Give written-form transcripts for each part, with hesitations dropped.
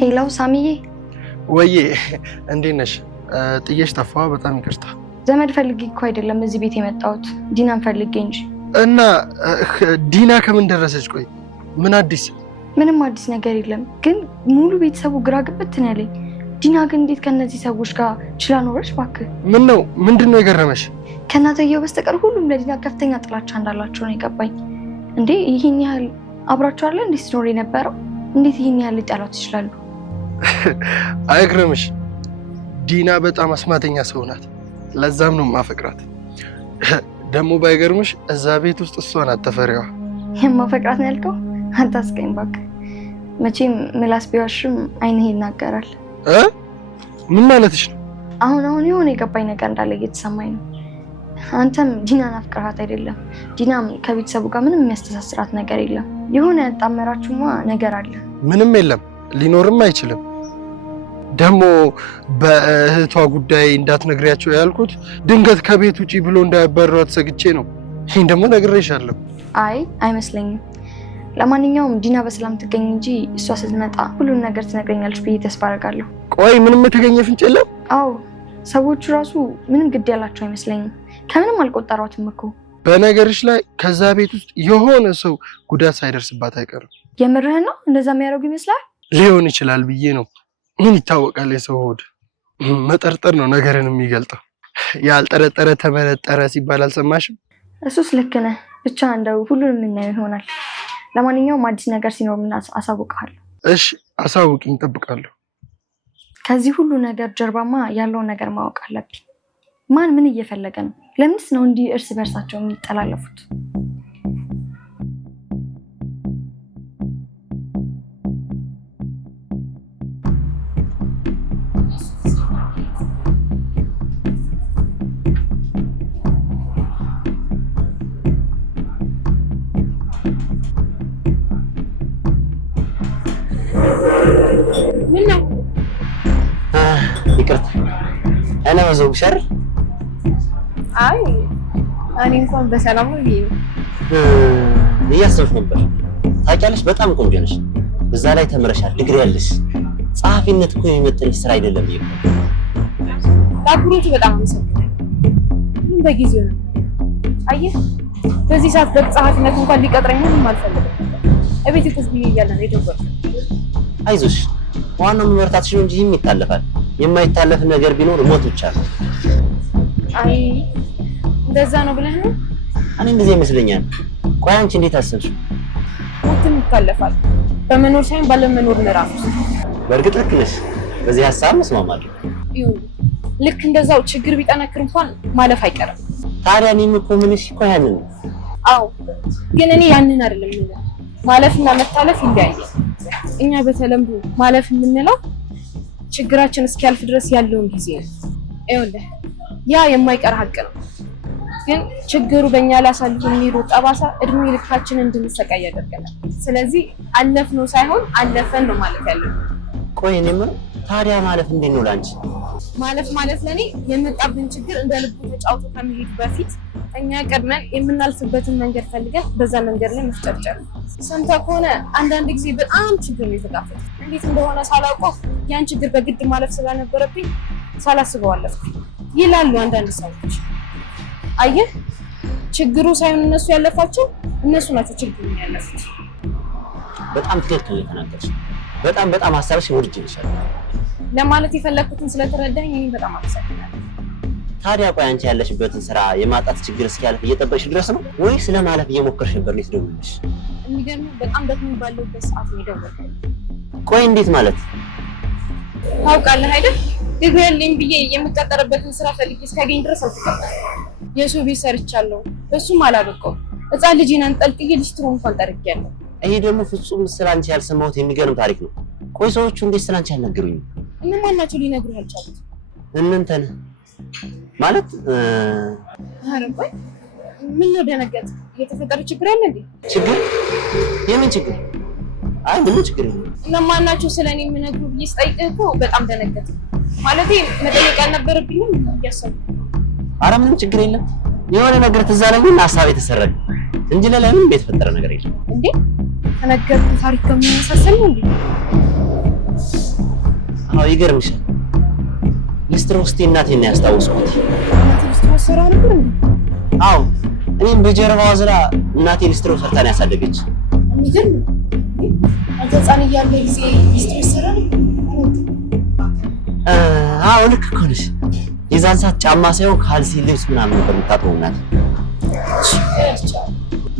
ሄሎ ሳሚዬ። ወዬ እንዴት ነሽ? ጥዬሽ ጠፋሁ፣ በጣም ይቅርታ። ዘመድ ፈልጌ እኮ አይደለም እዚህ ቤት የመጣሁት ዲናን ፈልጌ እንጂ። እና ዲና ከምን ደረሰች? ቆይ ምን አዲስ? ምንም አዲስ ነገር የለም፣ ግን ሙሉ ቤተሰቡ ግራ ግብት ነው ያለኝ። ዲና ግን እንዴት ከነዚህ ሰዎች ጋር ችላ ኖረች? እባክህ ምን ነው? ምንድን ነው የገረመሽ? ከእናትየው በስተቀር ሁሉም ለዲና ከፍተኛ ጥላቻ እንዳላቸው ነው የገባኝ። እንዴ ይህን ያህል አብራቸው አለ እንዴት ሲኖር የነበረው? እንዴት ይህን ያህል ሊጠሏት ይችላሉ? አይግረምሽ፣ ዲና በጣም አስማተኛ ሰው ናት። ለዛም ነው ማፈቅራት። ደግሞ ባይገርምሽ እዛ ቤት ውስጥ እሷ ናት ተፈሪዋ። የማፈቅራት ነው ያልከው? አታስቀኝ እባክህ። መቼም ምላስ ቢዋሽም ዓይንህ ይናገራል። ምን ማለትሽ ነው? አሁን የሆነ የገባኝ ነገር እንዳለ እየተሰማኝ ነው። አንተም ዲናን አፍቅራት አይደለም? ዲናም ከቤተሰቡ ጋር ምንም የሚያስተሳስራት ነገር የለም። የሆነ ያጣመራችሁማ ነገር አለ። ምንም የለም፣ ሊኖርም አይችልም። ደግሞ በእህቷ ጉዳይ እንዳትነግሪያቸው ያልኩት ድንገት ከቤት ውጪ ብሎ እንዳያባሯት ሰግቼ ነው። ይሄን ደግሞ ነግሬሻለሁ። አይ አይመስለኝም። ለማንኛውም ዲና በሰላም ትገኝ እንጂ እሷ ስትመጣ ሁሉን ነገር ትነግረኛለች ብዬ ተስፋ አደርጋለሁ። ቆይ ምንም የተገኘ ፍንጭ የለም? አዎ ሰዎቹ ራሱ ምንም ግድ ያላቸው አይመስለኝም። ከምንም አልቆጠሯትም እኮ። በነገርሽ ላይ ከዛ ቤት ውስጥ የሆነ ሰው ጉዳት ሳይደርስባት አይቀርም። የምርህን ነው? እንደዛ የሚያደርጉ ይመስላል? ሊሆን ይችላል ብዬ ነው። ምን ይታወቃል? የሰው ሆድ መጠርጠር ነው ነገርን የሚገልጠው። ያልጠረጠረ ተመነጠረ ሲባል አልሰማሽም? እሱስ ልክ ነህ። ብቻ እንደው ሁሉንም የምናየው ይሆናል። ለማንኛውም አዲስ ነገር ሲኖር ምን አሳውቅሃለሁ። እሺ አሳውቂኝ፣ እጠብቃለሁ። ከዚህ ሁሉ ነገር ጀርባማ ያለውን ነገር ማወቅ አለብኝ። ማን ምን እየፈለገ ነው? ለምንስ ነው እንዲህ እርስ በርሳቸው የሚጠላለፉት? ምን ነው? ይቅርታ እኔ ወዘው ሸር አይ እኔ እንኳን በሰላም ነው እያሰብሽ ነበር። ታውቂያለሽ፣ በጣም ቆንጆ ነሽ። በዛ ላይ ተምረሻል፣ ዲግሪ ያለሽ። ጸሐፊነት እኮ የሚመጥንሽ ስራ አይደለም ይሄ። ታኩሩት በጣም አመሰግናለሁ። ምን በጊዜው ነው። አየህ በዚህ ሰዓት በጸሐፊነት እንኳን ሊቀጥረኝ ምንም አልፈልግም። እቤት ተስቢይ እያለ ነው የደወልኩት። አይዞሽ፣ ዋናው መመርታትሽ ነው እንጂ ይታለፋል። የማይታለፍ ነገር ቢኖር ሞት ብቻ ነው። አይ እንደዛ ነው ብለህ ነው? እኔ እንደዚህ ይመስለኛል። ቆይ አንቺ እንዴት አሰብሽ? ሞትም ይታለፋል፣ በመኖር ሳይሆን ባለመኖር ምዕራፍ ውስጥ። በእርግጥ ልክ ነሽ፣ በዚህ ሀሳብ መስማማለሁ። ልክ እንደዛው ችግር ቢጠነክር እንኳን ማለፍ አይቀርም። ታዲያ እኔም እኮ ምንሽ እኮ ያንን ነው። አዎ ግን እኔ ያንን አይደለም የምለው። ማለፍና መታለፍ ይለያያል። እኛ በተለምዶ ማለፍ የምንለው ችግራችን እስኪያልፍ ድረስ ያለውን ጊዜ ነው። ይኸውልህ ያ የማይቀር ሀቅ ነው። ግን ችግሩ በእኛ ላይ አሳልፎ የሚሄደው ጠባሳ እድሜ ልካችንን እንድንሰቃይ ያደርገናል። ስለዚህ አለፍነው ሳይሆን አለፈን ነው ማለት ያለው። ቆይ እኔ የምለው ታዲያ ማለፍ እንዴት ነው ላንቺ? ማለፍ ማለት ለኔ የመጣብን ችግር እንደ ልቡ ተጫውቶ ከመሄዱ በፊት እኛ ቀድመን የምናልፍበትን መንገድ ፈልገን በዛ መንገድ ላይ መፍጨርጨር። ሰምተህ ከሆነ አንዳንድ ጊዜ በጣም ችግር ነው የተጋፈጥኩት። እንዴት እንደሆነ ሳላውቀው ያን ችግር በግድ ማለፍ ስለነበረብኝ ሳላስበው አለፍኩኝ ይላሉ አንዳንድ ሰዎች። አየህ ችግሩ ሳይሆን እነሱ ያለፋቸው እነሱ ናቸው ችግሩን ያለፉት። በጣም ትክክል ነው የተናገርሽ። በጣም ሀሳብሽ ወድጄልሻል። ለማለት የፈለኩትን ስለተረዳኝ እኔ በጣም አመሰግናለሁ። ታዲያ ቆይ አንቺ ያለሽበትን ስራ የማጣት ችግር እስኪያልፍ እየጠበቅሽ ድረስ ነው ወይስ ለማለፍ እየሞከርሽ ነበር? ነው ደውልልሽ? የሚገርምህ በጣም ደግሞ ባለውበት ሰዓት ነው የደወልኩት። ቆይ እንዴት ማለት? ታውቃለህ አይደል ዲግሪ ያለኝ ብዬ የምቀጠርበትን ስራ ፈልጌ እስካገኝ ድረስ አልተቀበልኩም። የሰው ቤት ሰርቻለሁ፣ እሱም አላበቃውም። ሕፃን ልጅን አንጠልጥዬ ሊስትሮ እንኳን ጠርጌያለሁ። ይሄ ደግሞ ፍጹም ስላንቺ ያልሰማሁት የሚገርም ታሪክ ነው። ቆይ ሰዎቹ እንዴት ስላንቺ አልነገሩኝም? እነማን ናቸው ሊነግሩህ ያልቻሉት? እናንተን ማለት ኧረ ቆይ ምን ነው ደነገጥ? የተፈጠረ ችግር አለ እንዴ? ችግር? የምን ችግር? አይ ምንም ችግር የለም። እነማን ናቸው ስለኔ የሚነግሩ ብዬ ስጠይቅህ እኮ በጣም ደነገጥ። ማለቴ መጠየቅ ያልነበረብኝም እያሰብኩ። ኧረ ምንም ችግር የለም። የሆነ ነገር ትዝ አለኝና ሀሳብ የተሰረቀ እንጂ ለምን የተፈጠረ ነገር የለም። እንዴ ተነገርኩ ታሪክ ከሚመሳሰል ነው እንዴ? አዎ ይገርምሻል። ሊስትሮ ውስጥ እናቴን ያስታውስኩት። እናቴ ሊስትሮ ሰራ ነበር እንዴ? አዎ እኔም በጀርባዋ ዝራ እናቴ ሊስትሮ ሰርታን ያሳደገች። የሚገርም አንተ ህፃን እያለ ጊዜ ሊስትሮ ሰራ ነበር? አዎ ልክ እኮ ነሽ። የዛን ሰዓት ጫማ ሳይሆን ካልሲ ልብስ ምናምን ነበር የምታጥበው እናቴ።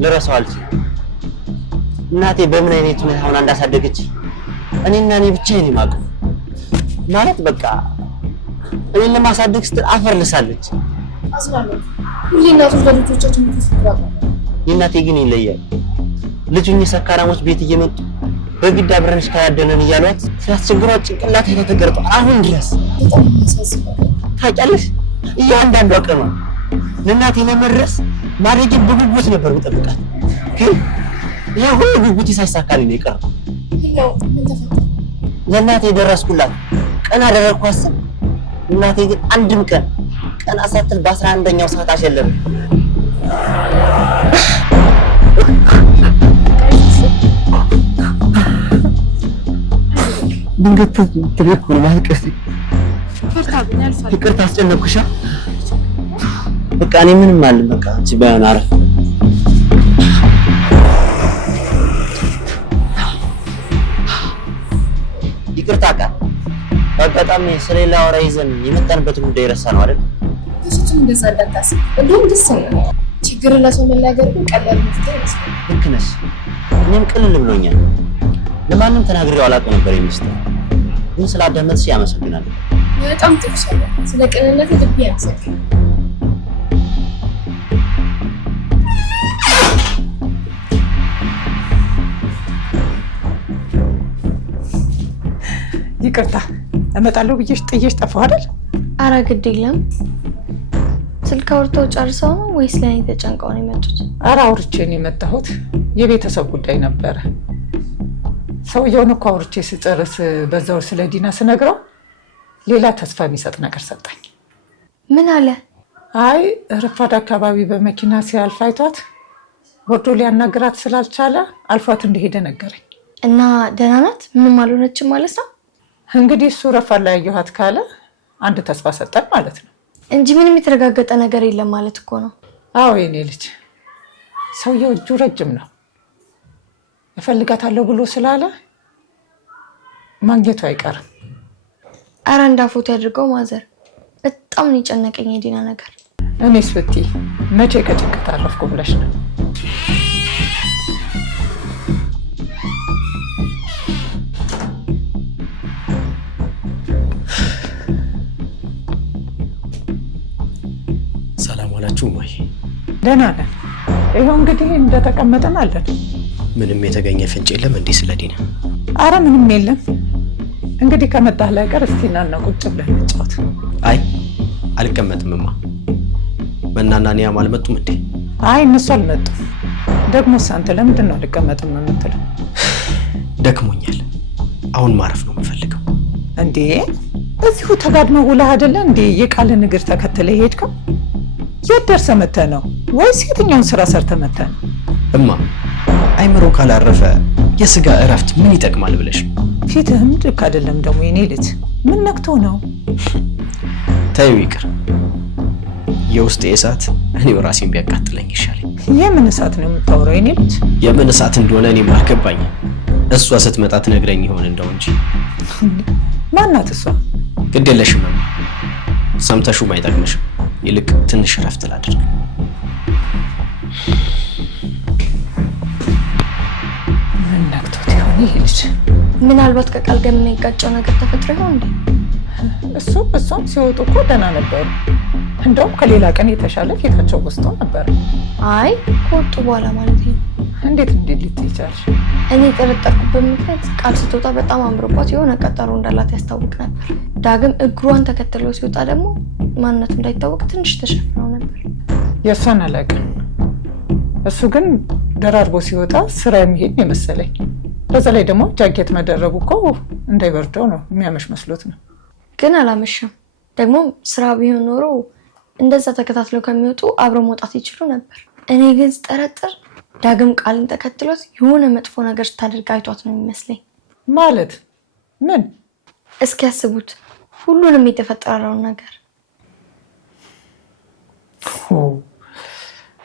ልረሳው አልችልም። እናቴ በምን አይነት ሁኔታ ሆና እንዳሳደገች እኔና እኔ ብቻዬን የማውቀው ማለት በቃ እኔን ለማሳደግ ስትል አፈር ልሳለች። አስላለሁ ሁሌ እናቶች ለልጆቻቸው ምትስጥራሉ። የእናቴ ግን ይለያል። ልጁኝ ሰካራሞች ቤት እየመጡ በግድ አብረንሽ ካያደነን እያሏት ሲያስቸግሯት ጭንቅላት ላይ ተገርጦ አሁን ድረስ በጣም ያሳዝናል። ታውቂያለሽ፣ እያንዳንዷ ቀኗ ለእናቴ ለመድረስ ማድረግ በጉጉት ነበር የምጠብቃት። ግን ያ ሁሉ ጉጉት ሳይሳካልኝ ነው የቀረው። ይኸው ምን ተፈጠረ? ለእናቴ ደረስኩላት፣ ቀን አደረግኳት ስል እናቴ ግን አንድም ቀን ቀን አሳትል በ11ኛው ሰዓት አሸለረ። ድንገት ትልቅ ሆነ ማልቀስ። ይቅርታ አስጨነቅኩሽ። በቃ እኔ ምንም አልልም። በቃ አንቺ ባይሆን አረፍ። ይቅርታ ቃል በአጋጣሚ ስለሌላ ወራ ይዘን የመጣንበትን ጉዳይ ረሳ ነው አይደል? እሱም እንደዛ እንዳታስብ። እንደውም ደስ ነው። ችግር ለሰው መናገር ግን ቀላል መፍትሄ ይመስላል። ልክ ነሽ። እኔም ቅልል ብሎኛል። ለማንም ተናግሬው አላውቅም ነበር የሚስጥር ግን ስላዳመጥሽ ያመሰግናለሁ። በጣም ጥሩ ሰው። ስለ ቅንነት ልብ ያመሰግናል። ይቅርታ እመጣለሁ ብዬሽ ጥዬሽ ጠፋሁ አይደል? ኧረ ግድ የለም። ስልክ አውርተው ጨርሰው ነው ወይስ ለእኔ ተጨንቀው ነው የመጡት? ኧረ አውርቼ ነው የመጣሁት። የቤተሰብ ጉዳይ ነበረ። ሰውየውን እኮ አውርቼ ስጨርስ በዛው ስለ ዲና ስነግረው ሌላ ተስፋ የሚሰጥ ነገር ሰጠኝ። ምን አለ? አይ ረፋድ አካባቢ በመኪና ሲያልፍ አይቷት ወርዶ ሊያናግራት ስላልቻለ አልፏት እንደሄደ ነገረኝ። እና ደህና ናት? ምንም አልሆነችም ማለት ነው? እንግዲህ እሱ ረፋድ ላይ ያየኋት ካለ አንድ ተስፋ ሰጠን ማለት ነው እንጂ ምንም የተረጋገጠ ነገር የለም ማለት እኮ ነው። አዎ የኔ ልጅ፣ ሰውየው እጁ ረጅም ነው። እፈልጋታለሁ ብሎ ስላለ ማግኘቱ አይቀርም። ኧረ እንዳፎቶ ያድርገው ማዘር። በጣም ነው የጨነቀኝ የዲና ነገር። እኔስ ብትይ መቼ ከጭንቀት አረፍኩ ብለሽ ነው? ሰላም ዋላችሁ ወይ? ደህና ነን። ይኸው እንግዲህ እንደተቀመጠን አለን። ምንም የተገኘ ፍንጭ የለም እንዴ ስለ ዲና? አረ ምንም የለም። እንግዲህ ከመጣህ ላይ ቀር እስቲ ና ቁጭ ብለን እንጫወት። አይ አልቀመጥምማ። መናና ኒያም አልመጡም እንዴ? አይ እነሱ አልመጡም። ደግሞ አንተ ለምንድን ነው አልቀመጥም የምትለው? ደክሞኛል። አሁን ማረፍ ነው የምፈልገው። እንዴ እዚሁ ተጋድመው ውለህ አይደለ እንዴ የቃልን እግር ተከትለህ ሄድከው? የት ደርሰህ መተህ ነው ወይስ የትኛውን ስራ ሰርተህ መተህ ነው? እማ አይምሮ ካላረፈ የስጋ እረፍት ምን ይጠቅማል ብለሽ ነው? ፊትህም ልክ አይደለም ደግሞ የኔ ልጅ። ምን ነክቶ ነው? ተይው ይቅር። የውስጥ እሳት እኔው ራሴን ቢያቃጥለኝ ይሻለኝ። የምን እሳት ነው የምታወራው የኔ ልጅ? የምን እሳት እንደሆነ እኔም አልገባኝም። እሷ ስትመጣ ትነግረኝ ይሆን እንደው እንጂ። ማናት እሷ? ግድ የለሽም እማ፣ ሰምተሽውም አይጠቅምሽም። ይልቅ ትንሽ እረፍት ላድርግ። ምን ነክቶት ይሆን ይሄ ልጅ? ምናልባት ከቃል ጋር የሚጋጨው ነገር ተፈጥሮ ይሆን እንዴ? እሷም ሲወጡ እኮ ደህና ነበሩ። እንደውም ከሌላ ቀን የተሻለ ፊታቸው ወስቶ ነበር። አይ ከወጡ በኋላ ማለት ነው። እንዴት ልትይ ይቻልሽ? እኔ የጠረጠርኩበት ምክንያት ቃል ስትወጣ በጣም አምሮባት የሆነ ቀጠሮ እንዳላት ያስታውቅ ነበር። ዳግም እግሯን ተከትለው ሲወጣ ደግሞ ማንነቱ እንዳይታወቅ ትንሽ ተሸፍነው ነበር። የእሷን አላውቅም። እሱ ግን ደራርቦ ሲወጣ ስራ የሚሄድ ነው የመሰለኝ። በዛ ላይ ደግሞ ጃኬት መደረቡ እኮ እንዳይበርደው ነው፣ የሚያመሽ መስሎት ነው። ግን አላመሸም። ደግሞ ስራ ቢሆን ኖሮ እንደዛ ተከታትለው ከሚወጡ አብረው መውጣት ይችሉ ነበር። እኔ ግን ስጠረጥር ዳግም ቃልን ተከትሎት የሆነ መጥፎ ነገር ስታደርግ አይቷት ነው የሚመስለኝ። ማለት ምን? እስኪ ያስቡት ሁሉንም የተፈጠረውን ነገር።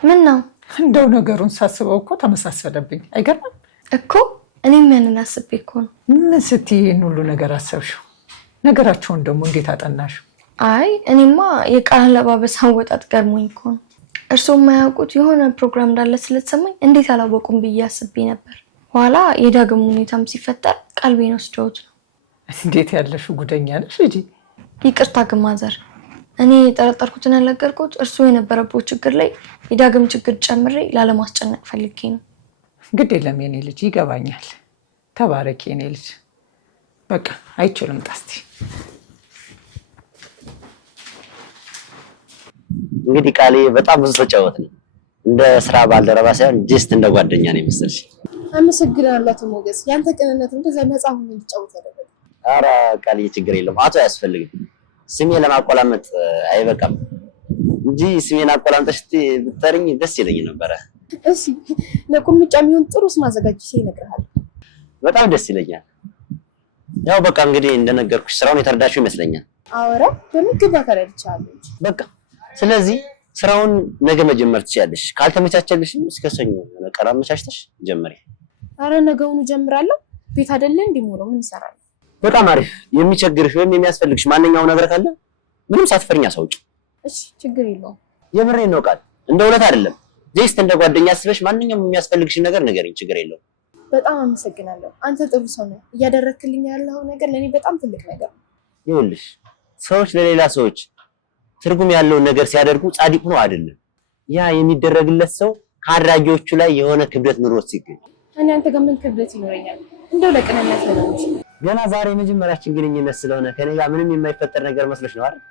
ምን ነው እንደው ነገሩን ሳስበው እኮ ተመሳሰለብኝ። አይገርምም እኮ እኔም ያንን አስቤ እኮ ነው። ምን ስትይ ይህን ሁሉ ነገር አሰብሽው? ነገራቸውን ደግሞ እንዴት አጠናሽው? አይ እኔማ የቃል አለባበስ አወጣጥ ገርሞኝ እኮ ነው። እርስዎ የማያውቁት የሆነ ፕሮግራም እንዳለ ስለተሰማኝ እንዴት አላወቁም ብዬ አስቤ ነበር። ኋላ የዳግም ሁኔታም ሲፈጠር ቀልቤን ወስደውት ነው። እንዴት ያለሽው ጉደኛ ነሽ ልጄ። ይቅርታ ግን ማዘር፣ እኔ የጠረጠርኩትን ያልነገርኩት እርስዎ የነበረበት ችግር ላይ የዳግም ችግር ጨምሬ ላለማስጨነቅ ፈልጌ ነው። ግድ የለም የኔ ልጅ፣ ይገባኛል። ተባረኪ የኔ ልጅ። በቃ አይችልም ጣስቲ። እንግዲህ ቃሌ በጣም ብዙ ተጫወት ነው። እንደ ስራ ባልደረባ ሳይሆን ጀስት እንደ ጓደኛ ነው የመሰልሽ። አመሰግናለሁ አቶ ሞገስ። ያንተ ቅንነት እንደዛ ነፃ ሆኜ እንድጫወት ያደረገ። ኧረ ቃሌ ችግር የለውም። አቶ አያስፈልግም። ስሜ ለማቆላመጥ አይበቃም እንጂ ስሜን አቆላምጠሽ ብትጠሪኝ ደስ ይለኝ ነበረ። እሺ ለቁምጫ የሚሆን ጥሩ ስም አዘጋጅቼ እነግርሃለሁ። በጣም ደስ ይለኛል። ያው በቃ እንግዲህ እንደነገርኩሽ ስራውን የተረዳሽው ይመስለኛል። አወራ በሚገባ ተረድቻለሁ። በቃ ስለዚህ ስራውን ነገ መጀመር ትችያለሽ። ካልተመቻቸልሽም እስከ ሰኞ ቀን አመቻችተሽ ጀምሪ። አረ ነገውኑ ጀምራለሁ። ቤት አይደለ እንዲሞላው ምን ይሰራል? በጣም አሪፍ። የሚቸግርሽ ወይም የሚያስፈልግሽ ማንኛውም ነገር ካለ ምንም ሳትፈሪኝ አሳውቂ። እሺ ችግር የለውም። የምሬን ነው ቃል፣ እንደ እውነት አይደለም። ጀስት እንደ ጓደኛ አስበሽ ማንኛውም የሚያስፈልግሽን ነገር ንገሪኝ፣ ችግር የለውም። በጣም አመሰግናለሁ። አንተ ጥሩ ሰው ነህ። እያደረክልኝ ያለው ነገር ለኔ በጣም ትልቅ ነገር ነው። ይኸውልሽ ሰዎች ለሌላ ሰዎች ትርጉም ያለውን ነገር ሲያደርጉ ጻድቅ ነው አይደለም። ያ የሚደረግለት ሰው ከአድራጊዎቹ ላይ የሆነ ክብደት ኑሮት ሲገኝ፣ እኔ አንተ ጋር ምን ክብደት ይኖረኛል? እንደው ለቅንነት ነው እንጂ። ገና ዛሬ መጀመሪያችን ግንኙነት ስለሆነ ከኔ ጋር ምንም የማይፈጠር ነገር መስሎሽ ነው አይደል?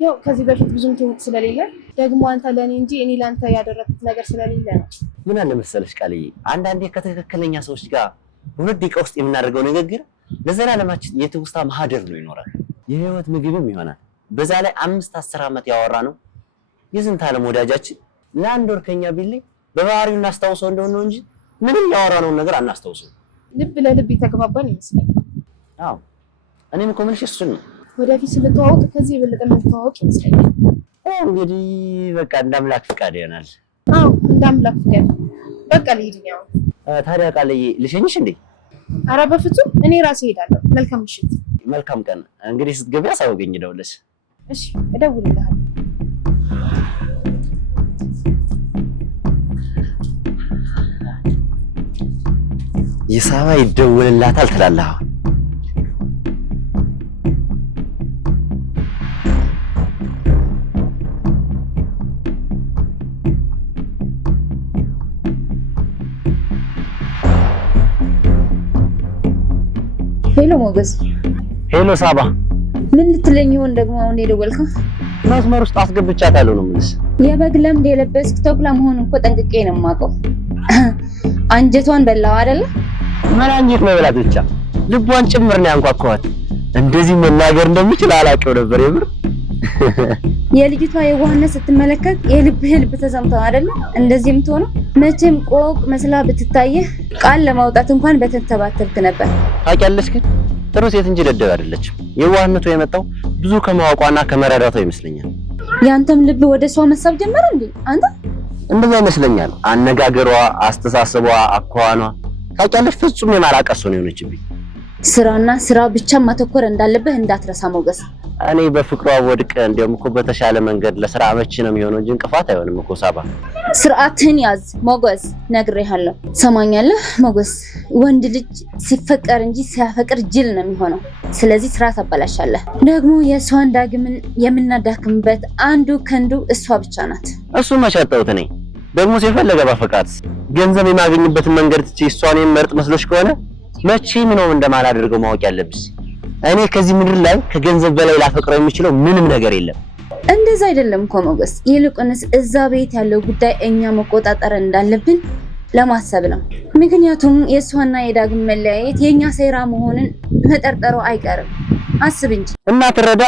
ያው ከዚህ በፊት ብዙም ትውውቅ ስለሌለ ደግሞ አንተ ለኔ እንጂ እኔ ለአንተ ያደረኩት ነገር ስለሌለ ነው። ምን አለ መሰለሽ ቃልዬ፣ አንዳንዴ ከትክክለኛ ሰዎች ጋር በሁለት ደቂቃ ውስጥ የምናደርገው ንግግር ለዘላለማችን የትውስታ ማህደር ነው ይኖራል። የህይወት ምግብም ይሆናል። በዛ ላይ 5-10 ዓመት ያወራ ነው የዝንተ ዓለም ወዳጃችን ለአንድ ወር ከኛ ቢለይ በባህሪው እናስታውሰው እንደሆነ ነው እንጂ ምንም ያወራነውን ነገር አናስታውሰው። ልብ ለልብ የተግባባን ይመስላል። አዎ እኔም እኮ የምልሽ እሱን ነው። ወደፊት ስንተዋወቅ ከዚህ የበለጠ የምንተዋወቅ ይመስለኛል። እንግዲህ በቃ እንደ አምላክ ፍቃድ ይሆናል። አዎ እንደ አምላክ ፍቃድ። በቃ ልሂድ ነው። ታዲያ ቃልዬ ልሸኝሽ እንዴ? ኧረ በፍጹም እኔ ራሴ እሄዳለሁ። መልካም ምሽት። መልካም ቀን። እንግዲህ ስትገቢ አሳውቀኝ ደውለሽ። እሺ እደውልልሃለሁ። ይሳባ ይደውልላታል ትላለህ። ሄሎ ሞገስ። ሄሎ ሳባ። ምን ልትለኝ ይሆን ደግሞ አሁን የደወልከው? መስመር ውስጥ አስገብቻታለሁ ነው የምልሽ። የበግ ለምድ የለበስክ ተኩላ መሆኑን እኮ ጠንቅቄ ነው የማውቀው። አንጀቷን በላው አይደለ? ምን አንጀት ነው በላት ብቻ ልቧን ጭምር ነው ያንኳኳት። እንደዚህ መናገር እንደምችል አላውቀው ነበር የምር። የልጅቷ የዋህነት ስትመለከት የልብህ ልብ ተሰምተው አይደለ እንደዚህ የምትሆነው? መቼም ቆቅ መስላ ብትታየህ ቃል ለማውጣት እንኳን በተንተባተብክ ነበር። ታውቂያለሽ ግን ጥሩ ሴት እንጂ ደደብ አይደለችም። የዋህነቷ የመጣው ብዙ ከማወቋና ከመረዳቷ ይመስለኛል። ያንተም ልብ ወደ እሷ መሳብ ጀመረ እንዴ አንተ? እንደዛ ይመስለኛል። አነጋገሯ፣ አስተሳሰቧ፣ አኳኋኗ ታውቂያለሽ ፍጹም የማላቀስ ነው የሆነችብኝ። ስራና ስራ ብቻ ማተኮር እንዳለብህ እንዳትረሳ ሞገስ። እኔ በፍቅሯ ወድቀ እንደውም እኮ በተሻለ መንገድ ለስራ አመቺ ነው የሚሆነው እንጂ እንቅፋት አይሆንም እኮ ሳባ። ስርዓትህን ያዝ ሞገስ፣ ነግሬሃለሁ። ሰማኛለህ ሞገስ? ወንድ ልጅ ሲፈቀር እንጂ ሲያፈቅር ጅል ነው የሚሆነው። ስለዚህ ስራ ታበላሻለህ። ደግሞ የእሷን ዳግምን የምናዳክምበት አንዱ ከንዱ እሷ ብቻ ናት። እሱ መቻጣውት እኔ ደግሞ ሲፈለገ ባፈቃት ገንዘብ የማገኝበትን መንገድ ትቼ እሷን የምመርጥ መስሎሽ ከሆነ መቼም ነው እንደማላደርገው ማወቅ ያለብሽ። እኔ ከዚህ ምድር ላይ ከገንዘብ በላይ ላፈቅረው የሚችለው ምንም ነገር የለም። እንደዛ አይደለም እኮ ሞገስ። ይልቁንስ እዛ ቤት ያለው ጉዳይ እኛ መቆጣጠር እንዳለብን ለማሰብ ነው። ምክንያቱም የእሷና የዳግም መለያየት የኛ ሴራ መሆኑን መጠርጠሩ አይቀርም። አስብ እንጂ እና ትረዳ።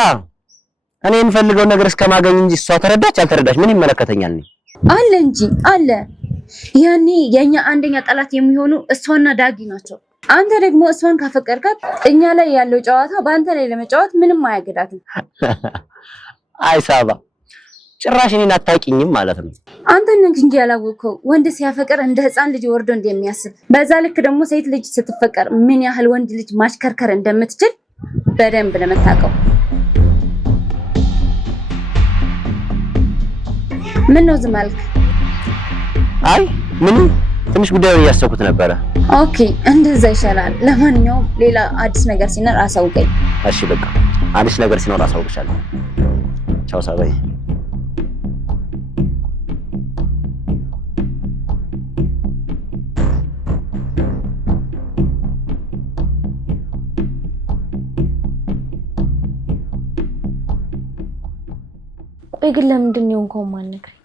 እኔ የምፈልገው ነገር እስከማገኝ እንጂ እሷ ተረዳች አልተረዳች ምን ይመለከተኛል? አለ እንጂ አለ። ያኔ የኛ አንደኛ ጠላት የሚሆኑ እሷና ዳጊ ናቸው። አንተ ደግሞ እሷን ካፈቀርካት እኛ ላይ ያለው ጨዋታ በአንተ ላይ ለመጫወት ምንም አያገዳትም። አይ ሳባ ጭራሽ እኔን አታውቂኝም ማለት ነው። አንተ ነህ እንጂ ያላወቅኸው ወንድ ሲያፈቅር እንደ ህፃን ልጅ ወርዶ እንደሚያስብ፣ በዛ ልክ ደግሞ ሴት ልጅ ስትፈቀር ምን ያህል ወንድ ልጅ ማሽከርከር እንደምትችል በደንብ ነው የምታውቀው። ምን ነው ዝም አልክ? አይ ምንም ትንሽ ጉዳዩን እያሰብኩት ነበረ። ኦኬ እንደዛ ይሻላል። ለማንኛውም ሌላ አዲስ ነገር ሲኖር አሳውቀኝ። እሺ በቃ አዲስ ነገር ሲኖር አሳውቅሻለሁ። ቻው ሳባዬ። ቆይ ግን ለምንድን ነው እንኳን ማንነግረኝ?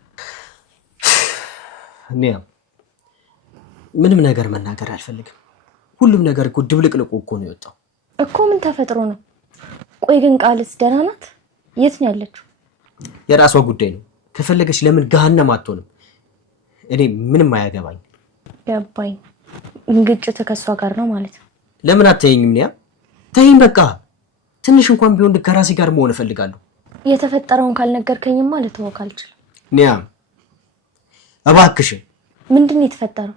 ኒያ ምንም ነገር መናገር አልፈልግም። ሁሉም ነገር እኮ ድብልቅልቁ እኮ ነው የወጣው እኮ። ምን ተፈጥሮ ነው? ቆይ ግን ቃልስ ደህና ናት? የት ነው ያለችው? የራሷ ጉዳይ ነው። ከፈለገች ለምን ገሃነም አትሆንም? እኔ ምንም አያገባኝ። ገባኝ። ግጭት ከሷ ጋር ነው ማለት ነው። ለምን አትተይኝም? ኒያ ተይኝ በቃ። ትንሽ እንኳን ቢሆን ከራሴ ጋር መሆን እፈልጋለሁ። የተፈጠረውን ካልነገርከኝማ ልተወው አልችልም። ኒያ እባክሽ። ምንድን ነው የተፈጠረው?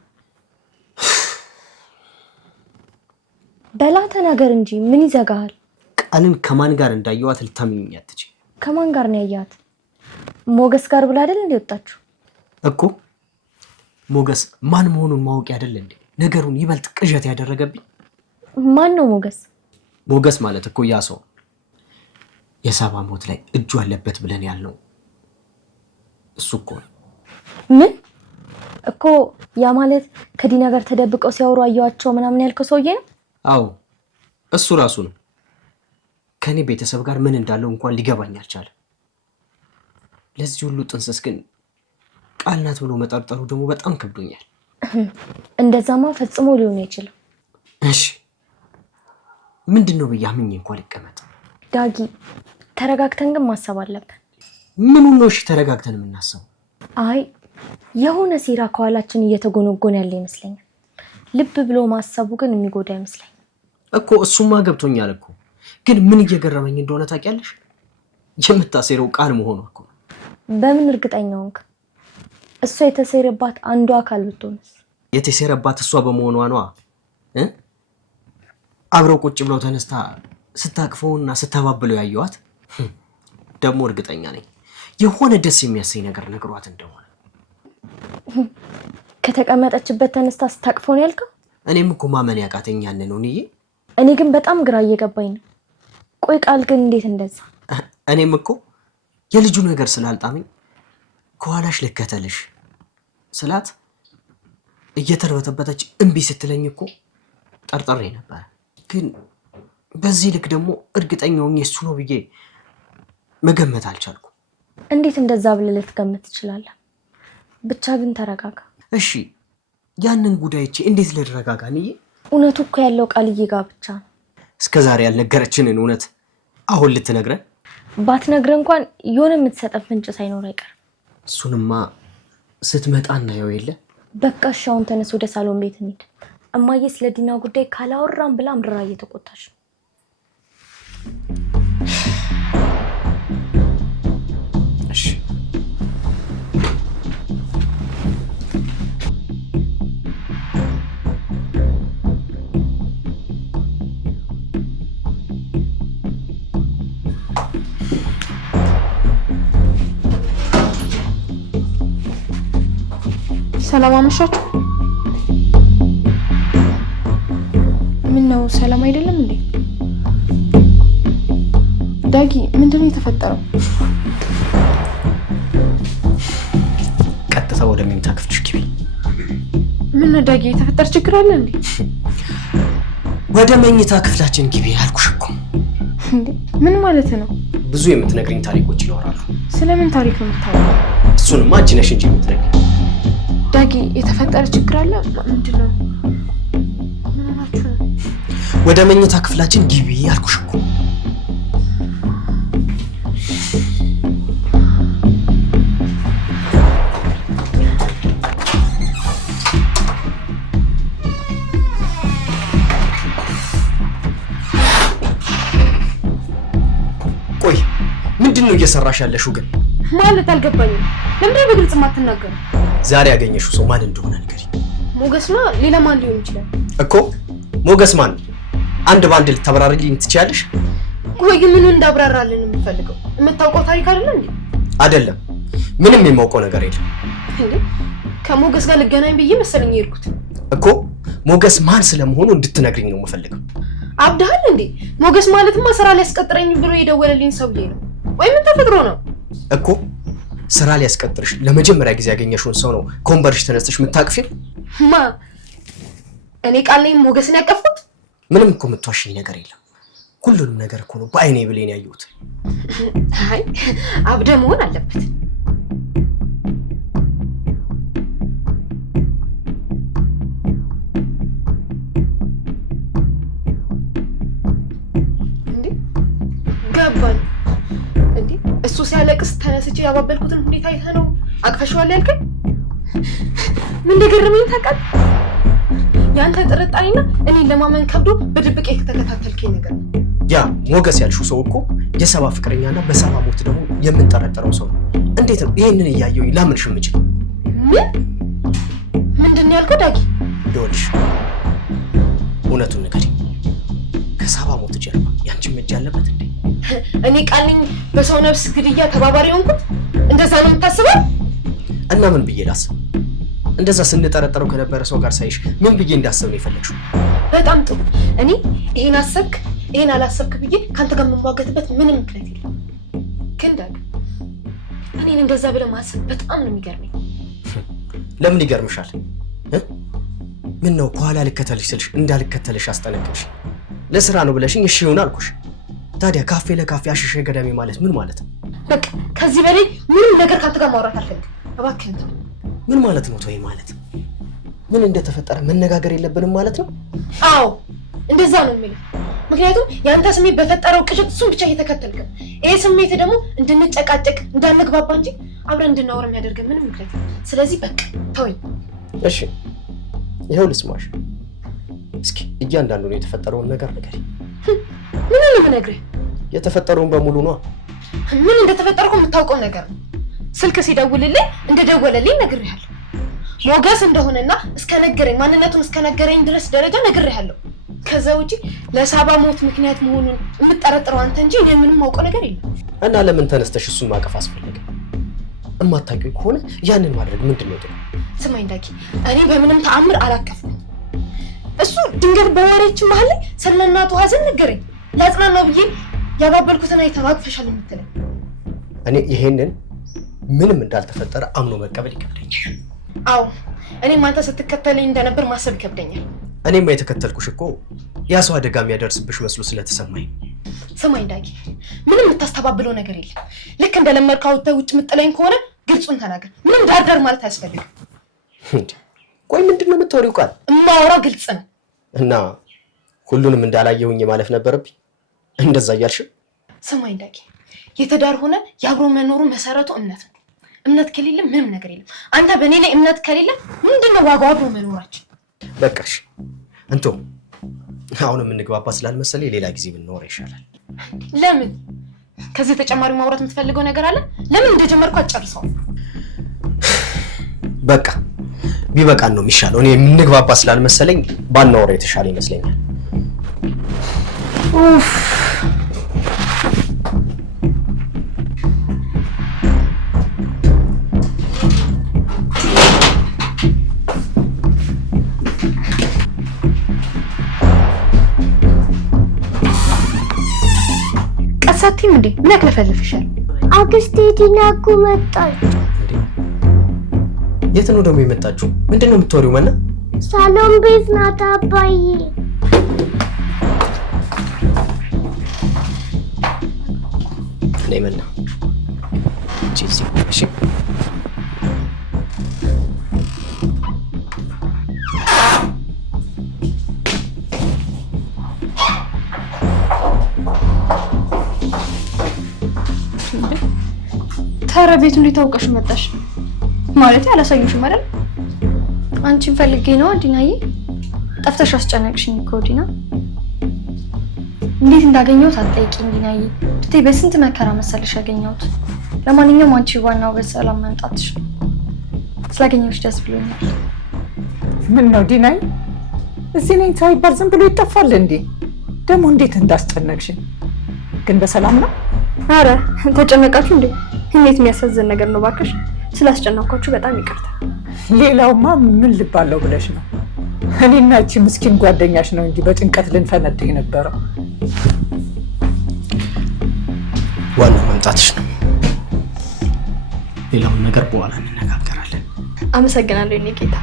በላ ተናገር እንጂ ምን ይዘጋሃል? ቃልን ከማን ጋር እንዳየዋት ልታምኚኝ አትችይም። ከማን ጋር ነው ያያት? ሞገስ ጋር ብላ አይደል እንዴ ወጣችሁ እኮ። ሞገስ ማን መሆኑን ማወቅ አይደል እንዴ ነገሩን ይበልጥ ቅዠት ያደረገብኝ? ማን ነው ሞገስ? ሞገስ ማለት እኮ ያ ሰው የሳባ ሞት ላይ እጁ አለበት ብለን ያልነው እሱ እኮ ነው። ምን እኮ ያ ማለት ከዲና ጋር ተደብቀው ሲያወሩ አየዋቸው ምናምን ያልከው ሰውዬ ነው? አዎ እሱ ራሱ ነው። ከኔ ቤተሰብ ጋር ምን እንዳለው እንኳን ሊገባኝ አልቻለም። ለዚህ ሁሉ ጥንስስ ግን ቃል ናት ብሎ መጠርጠሩ ደግሞ በጣም ከብዶኛል። እንደዛማ ፈጽሞ ሊሆን አይችልም። እሺ ምንድነው ብያምኝ እንኳን ልቀመጥ? ዳጊ ተረጋግተን ግን ማሰብ አለብን። ምኑን ነው እሺ ተረጋግተን የምናስበው? አይ የሆነ ሴራ ከኋላችን እየተጎነጎነ ያለ ይመስለኛል። ልብ ብሎ ማሰቡ ግን የሚጎዳ ይመስለኛል እኮ። እሱማ ገብቶኛል እኮ። ግን ምን እየገረመኝ እንደሆነ ታውቂያለሽ? የምታሴረው ቃል መሆኑ እኮ። በምን እርግጠኛ ሆንክ? እሷ የተሴረባት አንዱ አካል ብትሆንስ? የተሴረባት እሷ በመሆኗ ነዋ። አብረው ቁጭ ብለው ተነስታ ስታቅፈውና ስታባብለው ያየዋት። ደግሞ እርግጠኛ ነኝ የሆነ ደስ የሚያሰኝ ነገር ነግሯት እንደሆነ። ከተቀመጠችበት ተነስታ ስታቅፈው ነው ያልከው? እኔም እኮ ማመን ያቃተኝ ያን ነው ንዬ። እኔ ግን በጣም ግራ እየገባኝ ነው። ቆይ ቃል ግን እንዴት እንደዛ? እኔም እኮ የልጁ ነገር ስላልጣመኝ ከኋላሽ ልከተልሽ ስላት እየተርበተበተች እምቢ ስትለኝ እኮ ጠርጥሬ ነበር። ግን በዚህ ልክ ደግሞ እርግጠኛው እሱ ነው ብዬ መገመት አልቻልኩም። እንዴት እንደዛ ብለህ ልትገምት ትችላለህ? ብቻ ግን ተረጋጋ እሺ። ያንን ጉዳይቼ እንዴት ልረጋጋ ንዬ? እውነቱ እኮ ያለው ቃልዬ ጋር ብቻ ነው። እስከዛሬ ያልነገረችንን እውነት አሁን ልትነግረን? ባትነግረ እንኳን የሆነ የምትሰጠን ፍንጭ ሳይኖር አይቀርም። እሱንማ ስትመጣ እናየው የለ። በቃ እሺ አሁን ተነስ፣ ወደ ሳሎን ቤት እንሂድ። እማዬ ስለ ዲና ጉዳይ ካላወራን ብላ አምርራ እየተቆጣች ነው። እሺ ሰላም አመሻችሁ። ምን ነው ሰላም አይደለም እንዴ? ዳጊ ምንድነው የተፈጠረው? ቀጥታ ወደ መኝታ ክፍልሽ ግቢ። ምን ነው ዳጊ የተፈጠረ ችግር አለ እንዴ? ወደ መኝታ ክፍላችን ግቢ አልኩሽ እኮ። እንዴ ምን ማለት ነው? ብዙ የምትነግሪኝ ታሪኮች ይኖራሉ። ስለምን ታሪክ ነው የምታወራው? እሱንማ አንቺ ነሽ እንጂ የምትነግሪኝ። ዳጊ የተፈጠረ ችግር አለ? ምንድነው? ምን ሆናችሁ ነው? ወደ መኝታ ክፍላችን ግቢ አልኩሽ እኮ። እየሰራሽ ያለሽው ግን? ማለት አልገባኝም። ለምንድን ነው በግልጽ የማትናገሩ? ዛሬ ያገኘሽው ሰው ማን እንደሆነ ንገሪኝ። ሞገስ ነው? ሌላ ማን ሊሆን ይችላል? እኮ ሞገስ ማን? አንድ ባንድ ልታብራሪልኝ ትችያለሽ? ቆይ ግን ምን እንዳብራራልን የምፈልገው? የምታውቀው ታሪክ አይደለ እንዴ? አይደለም፣ ምንም የማውቀው ነገር የለም። እንዴ ከሞገስ ጋር ልገናኝ ብዬ መሰለኝ የሄድኩት እኮ። ሞገስ ማን ስለመሆኑ እንድትነግሪኝ ነው የምፈልገው። አብዳሃል እንዴ? ሞገስ ማለትማ ስራ ሊያስቀጥረኝ ብሎ የደወለልኝ ሰውዬ ነው። ወይ ምን ተፈጥሮ ነው? እኮ ስራ ሊያስቀጥርሽ ለመጀመሪያ ጊዜ ያገኘሽውን ሰው ነው ከወንበርሽ ተነስተሽ የምታቅፊው? ማ እኔ ቃል ነኝ ሞገስን ያቀፍኩት? ምንም እኮ የምትዋሽኝ ነገር የለም። ሁሉንም ነገር እኮ ነው በአይኔ ብሌን ያየሁት። አይ አብደ መሆን አለበት። እንዴ ገባኝ። እንዴ እሱ ሲያለቅስ ተነስቼ ያባበልኩትን ሁኔታ አይተህ ነው አቅፈሽዋል ያልከኝ? ምን እንደገረመኝ ታውቃለህ? ያንተ ጥርጣሬና እኔን ለማመን ከብዶ በድብቅ የተከታተልከኝ ነገር ነው። ያ ሞገስ ያልሽው ሰው እኮ የሰባ ፍቅረኛና በሰባ ሞት ደግሞ የምንጠረጠረው ሰው ነው። እንዴት ነው ይሄንን እያየሁኝ ላምንሽ የምችለው? ምንድን ያልከው ዳጊ? ይኸውልሽ እውነቱን ንገሪኝ። ከሰባ ሞት ጀርባ ያንቺም እጅ አለበት እንዴ? እኔ ቃል ነኝ በሰው ነፍስ ግድያ ተባባሪ ሆንኩት? እንደዛ ነው የምታስበው? እና ምን ብዬ ላስብ? እንደዛ ስንጠረጠረው ከነበረ ሰው ጋር ሳይሽ ምን ብዬ እንዳስብ ነው የፈለግሽው? በጣም ጥሩ። እኔ ይሄን አሰብክ ይሄን አላሰብክ ብዬ ካንተ ጋር የምዋገትበት ምንም ምክንያት የለም። ግን ዳግ እኔን እንደዛ ብለህ ማሰብ በጣም ነው የሚገርመኝ። ለምን ይገርምሻል? ምን ነው ከኋላ ልከተልሽ ስልሽ እንዳልከተልሽ አስጠነቅቅሽ። ለስራ ነው ብለሽኝ እሺ ይሁን አልኩሽ። ታዲያ ካፌ ለካፌ አሽሼ ገዳሜ ማለት ምን ማለት ነው? በቃ ከዚህ በላይ ምንም ነገር ካንተ ጋር ማውራት አልፈልግም። እባክህን ተው። ምን ማለት ነው ተወይ ማለት? ምን እንደተፈጠረ መነጋገር የለብንም ማለት ነው? አዎ እንደዛ ነው የሚለው። ምክንያቱም ያንተ ስሜት በፈጠረው ቅዠት እሱን ብቻ እየተከተልክ ነው። ይሄ ስሜት ደግሞ እንድንጨቃጨቅ እንዳንግባባ እንጂ አብረን እንድናወራ የሚያደርገን ምንም ምክንያት። ስለዚህ በቃ ተወኝ። እሺ ይኸው ልስማሽ። እስኪ እያንዳንዱን የተፈጠረውን ነገር ንገሪኝ። ምን ነው የምነግርህ? የተፈጠረውን በሙሉ ነው። ምን እንደተፈጠረ የምታውቀው ነገር ነው። ስልክ ሲደውልልኝ እንደደወለልኝ ነግሬሃለሁ። ሞገስ እንደሆነና እስከነገረኝ ማንነቱን እስከነገረኝ ድረስ ደረጃ ነግሬሃለሁ። ከዛ ውጪ ለሳባ ሞት ምክንያት መሆኑን የምጠረጥረው አንተ እንጂ እኔ ምንም ማውቀው ነገር የለም። እና ለምን ተነስተሽ እሱን ማቀፍ አስፈለገ? እማታውቂው ከሆነ ያንን ማድረግ ምንድን ነው? ስማኝ ዳጊ፣ እኔ በምንም ተአምር አላከፍኩም። እሱ ድንገት በወሬች መሀል ላይ ስለ እናቱ ሀዘን ነገረኝ። ላጽናናው ብዬ ያባበልኩትን አይተህ ነው አቅፈሻል የምትለኝ። እኔ ይሄንን ምንም እንዳልተፈጠረ አምኖ መቀበል ይከብደኛል። አዎ እኔም አንተ ስትከተለኝ እንደነበር ማሰብ ይከብደኛል። እኔማ የተከተልኩሽ እኮ ያ ሰው አደጋ የሚያደርስብሽ መስሎ ስለተሰማኝ። ስማኝ ዳጊ፣ ምንም የምታስተባብለው ነገር የለም። ልክ እንደለመድከው አውጥተህ ውጭ የምጥለኝ ከሆነ ግልጹን ተናገር። ምንም ዳርዳር ማለት አያስፈልግም። ቆይ ምንድን ነው የምታወሪው ቃል? እማወራው ግልጽ ነው። እና ሁሉንም እንዳላየሁኝ ማለት ነበረብኝ እንደዛ እያልሽ? ስማኝ ዳጊ፣ የትዳር ሆነ የአብሮ መኖሩ መሰረቱ እምነት ነው። እምነት ከሌለ ምንም ነገር የለም። አንተ በእኔ ላይ እምነት ከሌለ ምንድነው ዋጋው አብሮ መኖራችን? በቃሽ እንቶ አሁን የምንግባባ ስላልመሰለ ሌላ ጊዜ ብንኖር ይሻላል። ለምን? ከዚህ ተጨማሪ ማውራት የምትፈልገው ነገር አለ? ለምን እንደጀመርኩ አጨርሰው። በቃ ቢበቃን ነው የሚሻለው። እኔ የምንግባባ ስላልመሰለኝ ባናወራ የተሻለ ይመስለኛል። ኡፍ ቀሳቲም እንዴ ምን ያክለፈልፍሻል? አክስቴ ቲና እኮ መጣች። የት ነው ደግሞ የመጣችው? ምንድን ነው የምትወሪው? መና ሳሎን ቤት ናት አባዬ። እኔ መና እሺ እሺ ታረ ቤቱ እንዴት ታውቀሽ መጣሽ? ማለት አላሳዩሽም አይደል? አንቺን ፈልጌ ነው ዲናዬ። ጠፍተሽ አስጨነቅሽኝ እኮ ዲና። እንዴት እንዳገኘሁት አትጠይቂኝ ዲናዬ። ብታይ በስንት መከራ መሰለሽ ያገኘሁት። ለማንኛውም አንቺ ዋናው በሰላም መምጣትሽ ነው። ስላገኘሁሽ ደስ ብሎኛል። ምን ነው ዲናዬ፣ እዚህ ነኝ ሳይባል ዝም ብሎ ይጠፋል እንዴ? ደግሞ እንዴት እንዳስጨነቅሽኝ። ግን በሰላም ነው? አረ ተጨነቃችሁ እንዴ? እንዴት የሚያሳዝን ነገር ነው ባክሽ። ስላስጨነቅኳችሁ በጣም ይቅርታ። ሌላውማ ምን ልባለው ብለሽ ነው? እኔና እቺ ምስኪን ጓደኛሽ ነው እንጂ በጭንቀት ልንፈነድ የነበረው። ዋናው መምጣትሽ ነው። ሌላውን ነገር በኋላ እንነጋገራለን። አመሰግናለሁ የኔ ጌታ።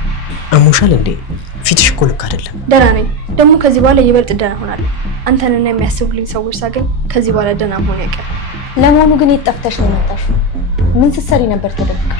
አሞሻል እንዴ? ፊትሽ እኮ ልክ አይደለም። ደህና ነኝ። ደግሞ ከዚህ በኋላ ይበልጥ ደህና ሆናለሁ። አንተንና የሚያስቡልኝ ሰዎች ሳገኝ ከዚህ በኋላ ደህና መሆን ያውቃል። ለመሆኑ ግን የት ጠፍተሽ ነው የመጣሽው? ምን ስትሰሪ ነበር ተደብቀሽ?